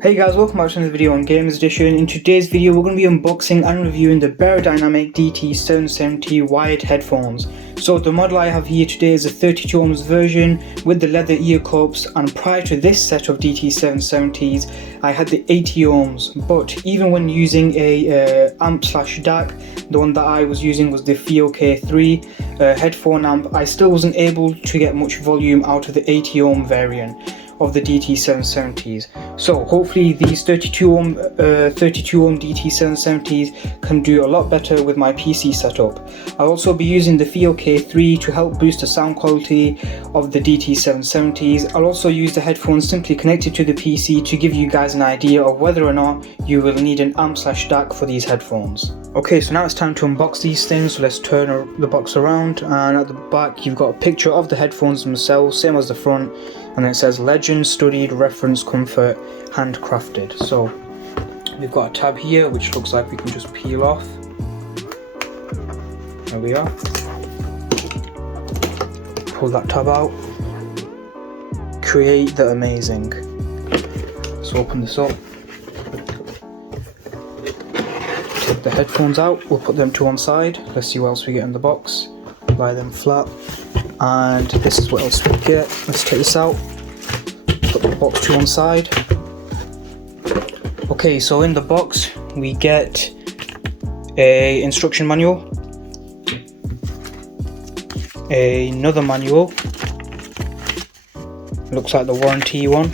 Hey guys, welcome back to another video on Gamers Edition. In today's video we're going to be unboxing and reviewing the Beyerdynamic DT 770 wired headphones. So the model I have here today is a 32 ohms version with the leather ear cups, and prior to this set of DT 770s I had the 80 ohms, but even when using a amp/DAC, the one that I was using was the FIO K3 headphone amp, I still wasn't able to get much volume out of the 80 ohm variant of the DT 770s. So hopefully these 32 ohm DT 770s can do a lot better with my PC setup. I'll also be using the FIO K3 to help boost the sound quality of the DT 770s. I'll also use the headphones simply connected to the PC to give you guys an idea of whether or not you will need an amp/DAC for these headphones. Okay, so now it's time to unbox these things. So let's turn the box around, and at the back you've got a picture of the headphones themselves, same as the front, and then it says legend, studied, reference, comfort, handcrafted. So we've got a tab here which looks like we can just peel off. There we are. Pull that tab out. Create the amazing. Let's open this up. Take the headphones out, we'll put them to one side. Let's see what else we get in the box. Lie them flat. And this is what else we get. Let's take this out, put the box to one side. Okay, so in the box we get a instruction manual, another manual, looks like the warranty one,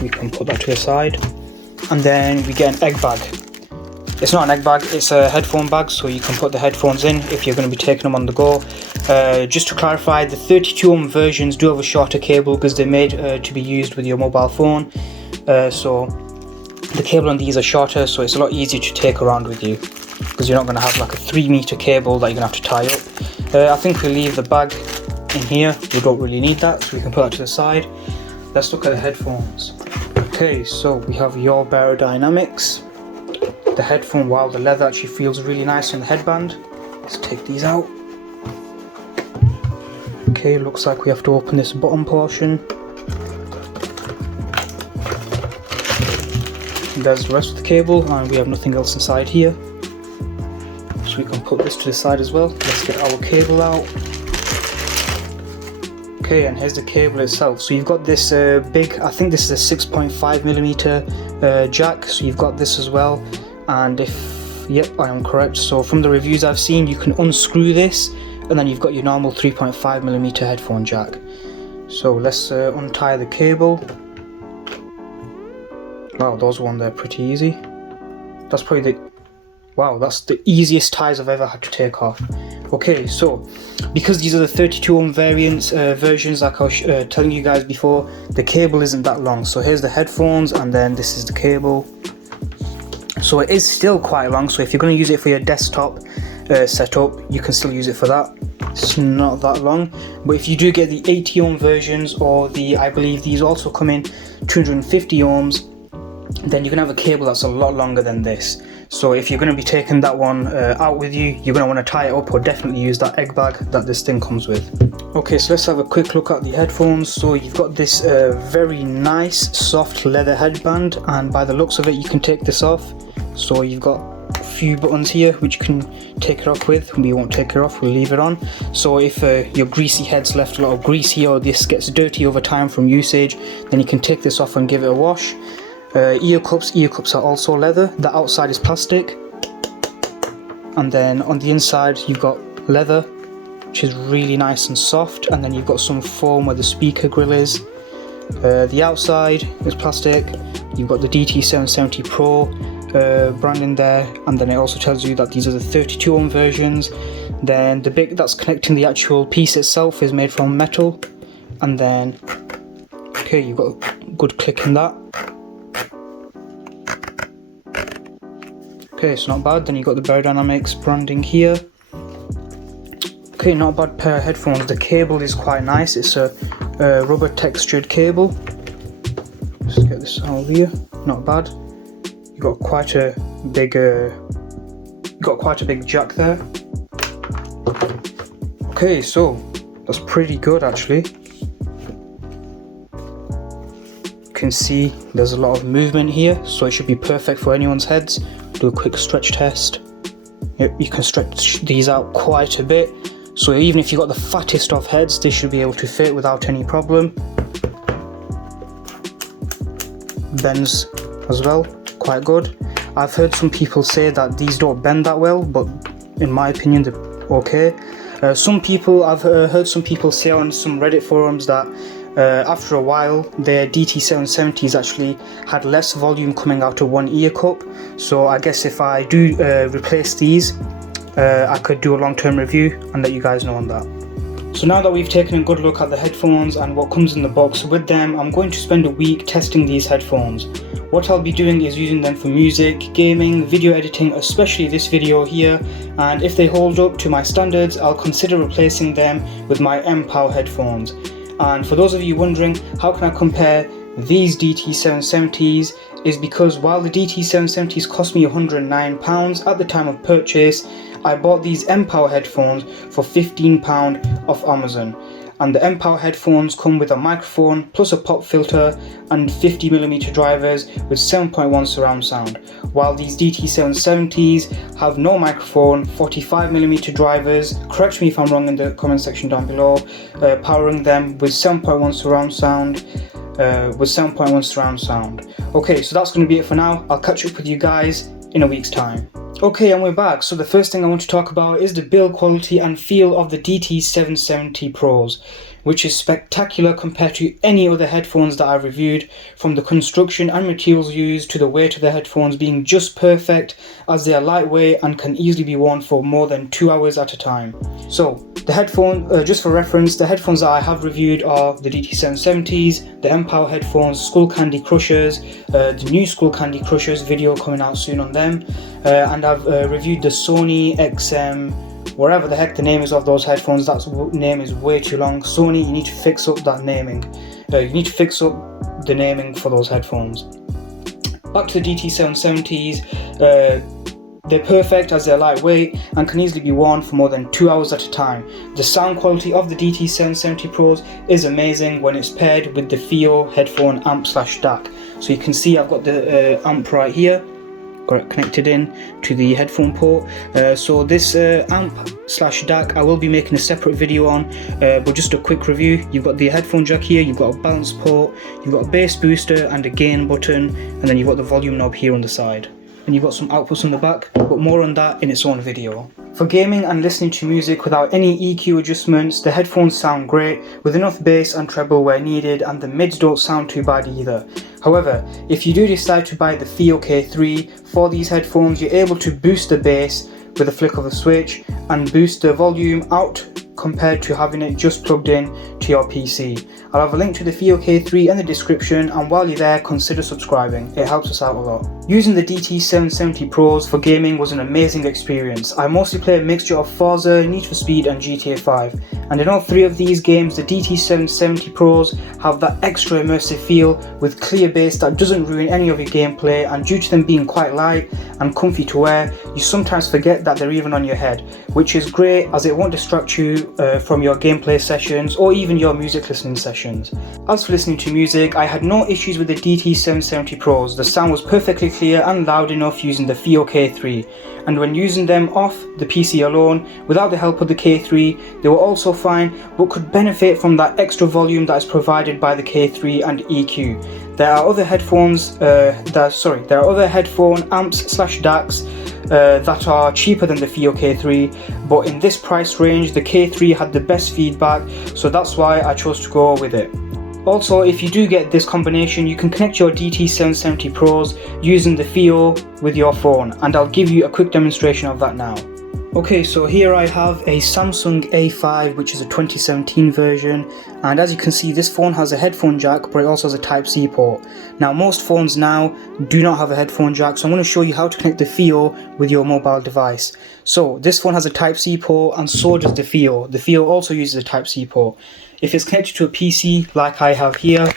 we can put that to the side, and then we get an egg bag. It's not an egg bag, it's a headphone bag, so you can put the headphones in if you're going to be taking them on the go. Just to clarify, the 32 ohm versions do have a shorter cable because they're made to be used with your mobile phone. So the cable on these are shorter, so it's a lot easier to take around with you because you're not going to have like a 3-meter cable that you're going to have to tie up. I think we'll leave the bag in here, we don't really need that, so we can put that to the side. Let's look at the headphones. Okay, so we have your Beyerdynamics. The headphone, wow, the leather actually feels really nice in the headband. Let's take these out. Okay, looks like we have to open this bottom portion. There's the rest of the cable, and we have nothing else inside here. So we can put this to the side as well. Let's get our cable out. Okay, and here's the cable itself. So you've got this big, I think this is a 6.5mm jack, so you've got this as well. And yep, I am correct. So from the reviews I've seen, you can unscrew this, and then you've got your normal 3.5mm headphone jack. So let's untie the cable. Wow, those one there pretty easy. That's probably that's the easiest ties I've ever had to take off. Okay, so because these are the 32 ohm versions, like I was telling you guys before, the cable isn't that long. So here's the headphones, and then this is the cable. So it is still quite long, so if you're going to use it for your desktop setup, you can still use it for that. It's not that long, but if you do get the 80 ohm versions, or I believe these also come in 250 ohms, then you can have a cable that's a lot longer than this. So if you're going to be taking that one out with you, you're going to want to tie it up, or definitely use that egg bag that this thing comes with. Okay, so let's have a quick look at the headphones. So you've got this very nice soft leather headband, and by the looks of it you can take this off. So you've got a few buttons here which you can take it off with. We won't take it off, we'll leave it on. So if your greasy head's left a lot of grease here, or this gets dirty over time from usage, then you can take this off and give it a wash. Ear cups are also leather. The outside is plastic, and then on the inside you've got leather, which is really nice and soft, and then you've got some foam where the speaker grill is. The outside is plastic. You've got the DT 770 Pro branding there, and then it also tells you that these are the 32 ohm versions. Then the bit that's connecting the actual piece itself is made from metal, and then okay, you've got a good click in that. Okay, it's not bad. Then you've got the Beyerdynamics branding here. Okay, not a bad pair of headphones. The cable is quite nice. It's a rubber textured cable. Let's get this out of here. Not bad. You've got quite a big jack there. Okay, so that's pretty good actually. can see there's a lot of movement here, so it should be perfect for anyone's heads. Do a quick stretch test. Yep, you can stretch these out quite a bit, so even if you've got the fattest of heads, they should be able to fit without any problem. Bends as well, quite good. I've heard some people say that these don't bend that well, but in my opinion they're okay. I've heard some people say on some Reddit forums that after a while their DT770s actually had less volume coming out of one ear cup, so I guess if I do replace these, I could do a long-term review and let you guys know on that. So now that we've taken a good look at the headphones and what comes in the box with them, I'm going to spend a week testing these headphones. What I'll be doing is using them for music, gaming, video editing, especially this video here, and if they hold up to my standards, I'll consider replacing them with my M-Power headphones. And for those of you wondering how can I compare these DT770s, is because while the DT770s cost me £109 at the time of purchase, I bought these M-Power headphones for £15 off Amazon. And the M-Power headphones come with a microphone plus a pop filter and 50mm drivers with 7.1 surround sound, while these DT770s have no microphone, 45mm drivers, correct me if I'm wrong in the comment section down below, powering them with 7.1 surround sound. Okay, so that's going to be it for now. I'll catch up with you guys in a week's time. Okay, and we're back. So the first thing I want to talk about is the build quality and feel of the DT770 Pros, which is spectacular compared to any other headphones that I've reviewed, from the construction and materials used to the weight of the headphones being just perfect, as they are lightweight and can easily be worn for more than 2 hours at a time. So the headphone, just for reference, the headphones that I have reviewed are the DT770s, the M-Power headphones, Skull Candy Crushers, the new Skull Candy Crushers video coming out soon on them, and I've reviewed the Sony XM, whatever the heck the name is of those headphones. That name is way too long. Sony, you need to fix up that naming. You need to fix up the naming for those headphones. Back to the DT770s, they're perfect as they're lightweight and can easily be worn for more than 2 hours at a time. The sound quality of the DT770 Pros is amazing when it's paired with the FiiO headphone amp/DAC. So you can see I've got the amp right here, got it connected in to the headphone port. So this amp/DAC I will be making a separate video on, but just a quick review. You've got the headphone jack here, you've got a balance port, you've got a bass booster and a gain button, and then you've got the volume knob here on the side. And you've got some outputs on the back, but more on that in its own video. For gaming and listening to music without any EQ adjustments, the headphones sound great with enough bass and treble where needed, and the mids don't sound too bad either. However, if you do decide to buy the FiiO K3 for these headphones, you're able to boost the bass with a flick of a switch and boost the volume out compared to having it just plugged in to your PC. I'll have a link to the FiiO K3 in the description, and while you're there, consider subscribing. It helps us out a lot. Using the DT770 Pros for gaming was an amazing experience. I mostly play a mixture of Forza, Need for Speed and GTA 5, and in all three of these games the DT770 Pros have that extra immersive feel with clear bass that doesn't ruin any of your gameplay, and due to them being quite light and comfy to wear, you sometimes forget that they're even on your head, which is great as it won't distract you from your gameplay sessions or even your music listening sessions. As for listening to music, I had no issues with the DT770 Pros. The sound was perfectly clear and loud enough using the FiiO K3, and when using them off the PC alone without the help of the K3, they were also fine, but could benefit from that extra volume that is provided by the K3 and EQ. There are other headphones, there are other headphone amps/DACs that are cheaper than the FiiO K3, but in this price range the K3 had the best feedback, so that's why I chose to go with it. Also, if you do get this combination, you can connect your DT770 Pros using the FiiO with your phone, and I'll give you a quick demonstration of that now. Okay, so here I have a Samsung A5, which is a 2017 version, and as you can see this phone has a headphone jack, but it also has a Type-C port. Now most phones now do not have a headphone jack, so I'm going to show you how to connect the FiiO with your mobile device. So this phone has a Type-C port, and so does the FiiO. The FiiO also uses a Type-C port. If it's connected to a PC like I have here,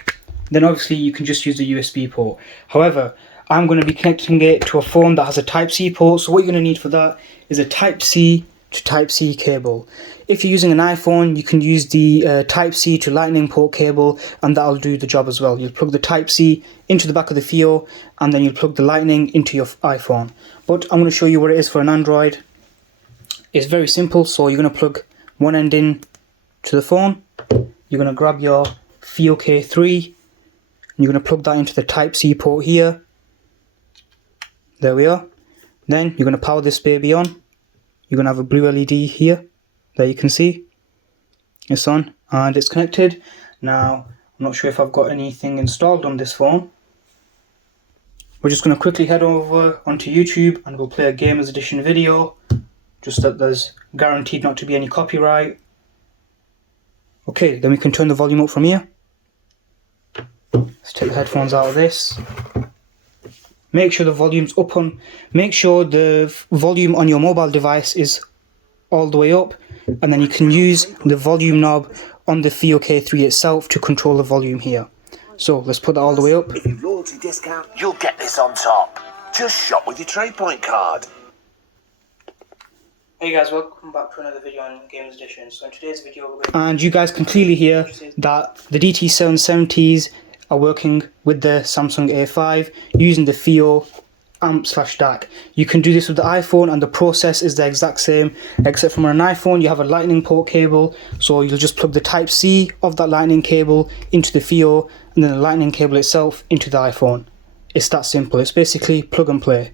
then obviously you can just use the USB port. However, I'm going to be connecting it to a phone that has a Type-C port, so what you're going to need for that is a Type-C to Type-C cable. If you're using an iPhone, you can use the Type-C to Lightning port cable, and that'll do the job as well. You'll plug the Type-C into the back of the FIO, and then you'll plug the Lightning into your iPhone. But I'm going to show you what it is for an Android. It's very simple. So you're going to plug one end in to the phone. You're going to grab your FIO K3, and you're going to plug that into the Type-C port here. There we are. Then you're going to power this baby on. You're going to have a blue LED here. There you can see. It's on and it's connected. Now, I'm not sure if I've got anything installed on this phone. We're just going to quickly head over onto YouTube and we'll play a Gamers Edition video. Just that there's guaranteed not to be any copyright. Okay, then we can turn the volume up from here. Let's take the headphones out of this. Make sure the volume's up on. Make sure the volume on your mobile device is all the way up, and then you can use the volume knob on the FIO K3 itself to control the volume here. So let's put that all the way up. If you loyalty discount, you'll get this on top. Just shop with your TradePoint card. Hey guys, welcome back to another video on Gamers Edition. So in today's video, we're going and you guys can clearly hear that the DT770s are working with the Samsung A5 using the FIO amp/DAC. You can do this with the iPhone and the process is the exact same, except from an iPhone you have a lightning port cable, so you'll just plug the Type-C of that lightning cable into the FIO and then the lightning cable itself into the iPhone. It's that simple. It's basically plug and play.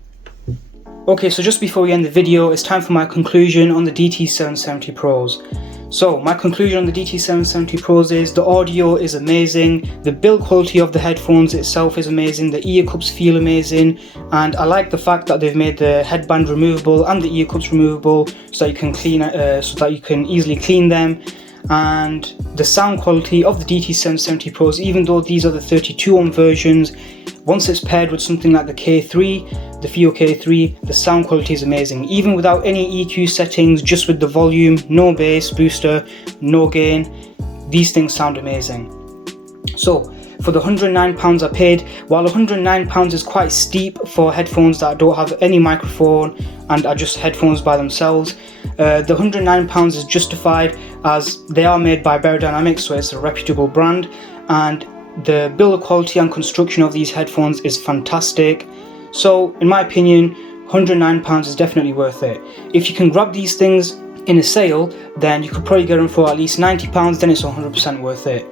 Okay, so just before we end the video, it's time for my conclusion on the DT770 Pros. So my conclusion on the DT770 Pros is the audio is amazing, the build quality of the headphones itself is amazing, the ear cups feel amazing, and I like the fact that they've made the headband removable and the ear cups removable so that you can easily clean them. And the sound quality of the DT770 Pros, even though these are the 32 ohm versions, once it's paired with something like the K3, the FIO K3, the sound quality is amazing. Even without any EQ settings, just with the volume, no bass booster, no gain, these things sound amazing. So for the £109 I paid, while £109 is quite steep for headphones that don't have any microphone and are just headphones by themselves, the £109 is justified as they are made by Beyerdynamic, so it's a reputable brand, and the build quality and construction of these headphones is fantastic. So in my opinion, £109 is definitely worth it. If you can grab these things in a sale, then you could probably get them for at least £90, then it's 100% worth it.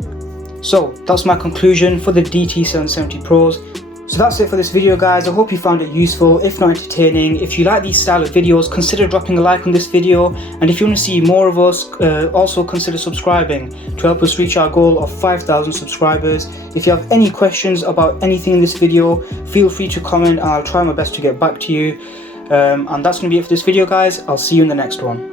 So that's my conclusion for the DT770 Pros. So that's it for this video guys. I hope you found it useful, if not entertaining. If you like these style of videos, consider dropping a like on this video, and if you want to see more of us, also consider subscribing to help us reach our goal of 5,000 subscribers. If you have any questions about anything in this video, feel free to comment and I'll try my best to get back to you. And that's going to be it for this video guys. I'll see you in the next one.